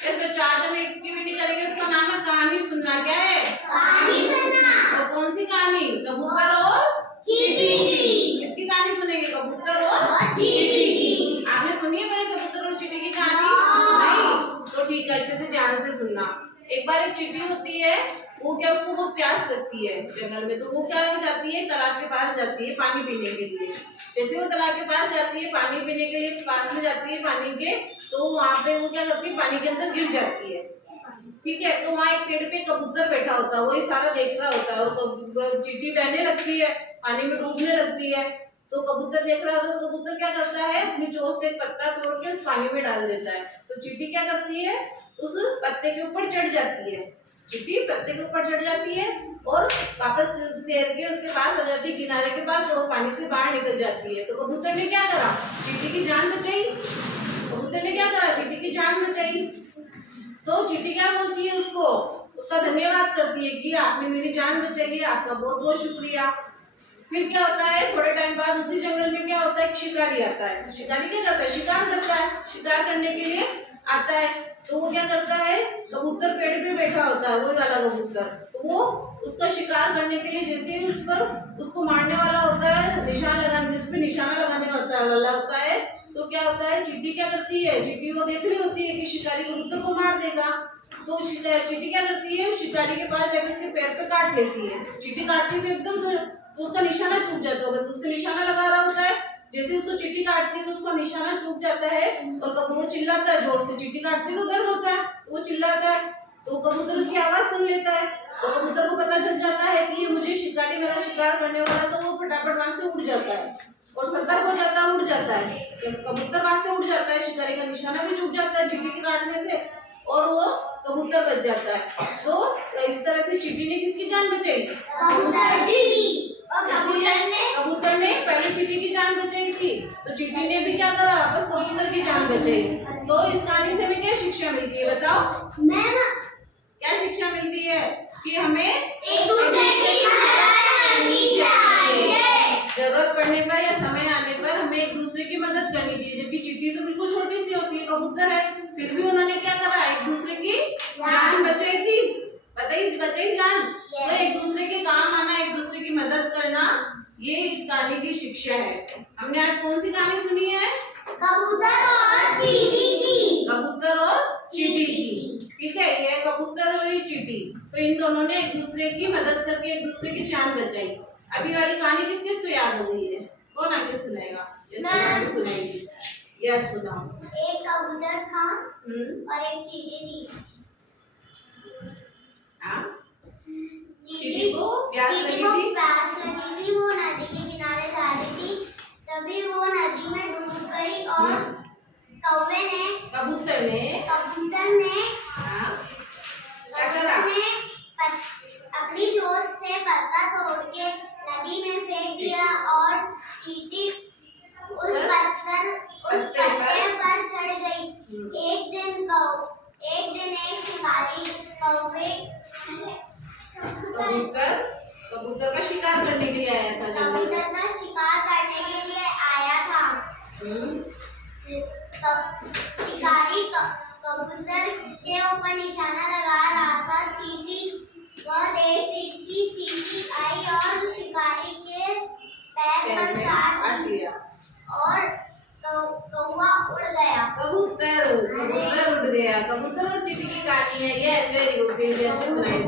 इसमें 4 जन एक्टिविटी करेंगे, उसका नाम है कहानी सुनना। क्या है? कहानी सुनना। और कौन सी कहानी? कबूतर और चींटी की। किसकी कहानी सुनेंगे? कबूतर और चींटी की। आपने सुनी है पहले कबूतर और चींटी की कहानी? नहीं? तो ठीक है, अच्छे से ध्यान से सुनना। एक बार एक चींटी होती है, वो क्या, उसको बहुत प्यास लगती है जंगल में, तो वो क्या जाती है, तालाब के पास जाती है पानी पीने के लिए। जैसे वो तालाब के पास जाती है पानी पीने के लिए, पास में जाती है पानी के, तो वहां पे वो क्या करती है, पानी के अंदर गिर जाती है। ठीक है, तो वहाँ एक पेड़ पे कबूतर बैठा होता है, वो ये सारा देख रहा होता है, और चींटी बहने लगती है, पानी में डूबने लगती है। तो कबूतर देख रहा होता है, तो कबूतर क्या करता है, अपनी चोंच से एक पत्ता तोड़ के उस पानी में डाल देता है। तो चींटी क्या करती है, उस पत्ते के ऊपर चढ़ जाती है। चींटी पत्ते के ऊपर चढ़ जाती है और वापस तैर के उसके पास आ जाती है, किनारे के पास, और पानी से बाहर निकल जाती है। तो कबूतर ने क्या करा, चींटी की जान बचाई। कबूतर ने क्या करा, चींटी की जान बचाई। तो चींटी क्या बोलती है उसको, उसका धन्यवाद करती है कि आपने मेरी जान बचाई है, आपका बहुत बहुत शुक्रिया। फिर क्या होता है, थोड़े टाइम बाद उसी जंगल में क्या होता है, शिकारी आता है। शिकारी क्या करता है, शिकार करता है, शिकार करने के लिए आता है। तो वो क्या करता है, कबूतर पेड़ पे बैठा होता है, वही वाला कबूतर, तो वो उसका शिकार करने के लिए जैसे ही उस पर उसको मारने वाला होता है, निशान लगाने, उस पर निशाना लगाने वाला होता है, तो क्या होता है, चींटी क्या करती है, चींटी वो देख रही होती है कि शिकारी कबूतर को मार देगा। तो चींटी क्या करती है, शिकारी के पास जाकर उसके पैर पे काट लेती है। चींटी काटती है तो एकदम से तो उसका निशाना चूक जाता है, बंदूक से निशाना लगा रहा होता है, जैसे उसको चींटी काटती है तो उसका निशाना चूक जाता है, और कबूतर चिल्लाता है जोर से, चींटी काटती है तो दर्द होता है तो वो चिल्लाता है, तो कबूतर उसकी आवाज सुन लेता है। तो कबूतर को पता चल जाता है कि ये मुझे शिकारी मेरा शिकार करने वाला, तो वो फटाफट वहां से उड़ जाता है और सतर्क हो जाता है, उड़ जाता है। जब कबूतर वहां से उड़ जाता है, शिकारी का निशाना भी चूक जाता है चींटी के काटने से, और वो कबूतर बच जाता है। तो इस तरह से चींटी ने किसकी जान बचाई, कबूतर की। कबूतर ने पहले चींटी की जान बचाई थी, तो चींटी ने भी क्या करा, वापस कबूतर की जान बचाई। तो इस कहानी से हमें क्या शिक्षा मिलती है, बताओ मैम? क्या शिक्षा मिलती है कि हमें एक दूसरे की मदद करनी चाहिए। जरूरत पड़ने पर या समय आने पर हमें एक दूसरे की मदद करनी चाहिए। जबकि चींटी तो बिल्कुल छोटी सी होती है, कबूतर है, फिर भी उन्होंने क्या करा, एक दूसरे की जान बचाई थी, बचाई जान। तो एक दूसरे के काम आना, एक दूसरे की मदद करना, ये इस कहानी की शिक्षा है। हमने आज कौन सी कहानी सुनी है, कबूतर और चींटी की। कबूतर और चींटी की, ठीक है, ये कबूतर और ये चींटी, तो इन दोनों ने एक दूसरे की मदद करके एक दूसरे की जान बचाई। अभी वाली कहानी किस किस को याद हो गई है, कौन आगे सुनाएगा? सुनाएगी, यस सुनाओ। एक कबूतर था और एक चींटी थी। चींटी को प्यास लगी थी, वो नदी के किनारे जा रही थी, तभी वो नदी में डूब गई और कबूतर ने अपनी चोंच से पत्ता तोड़ के नदी में फेंक दिया और चींटी उस पत्ते पर चढ़ गई। एक दिन एक शिकारी कबूतर का शिकार करने के लिए आया था, शिकारी कबूतर के ऊपर निशाना लगा रहा था। चींटी वह देख रही थी, चींटी आई और शिकारी के पैर पर काट दिया और कौवा उड़ गया। कबूतर उड़ गया। कबूतर और चींटी की कहानी है, यस वेरी गुड, अच्छे सुनाई।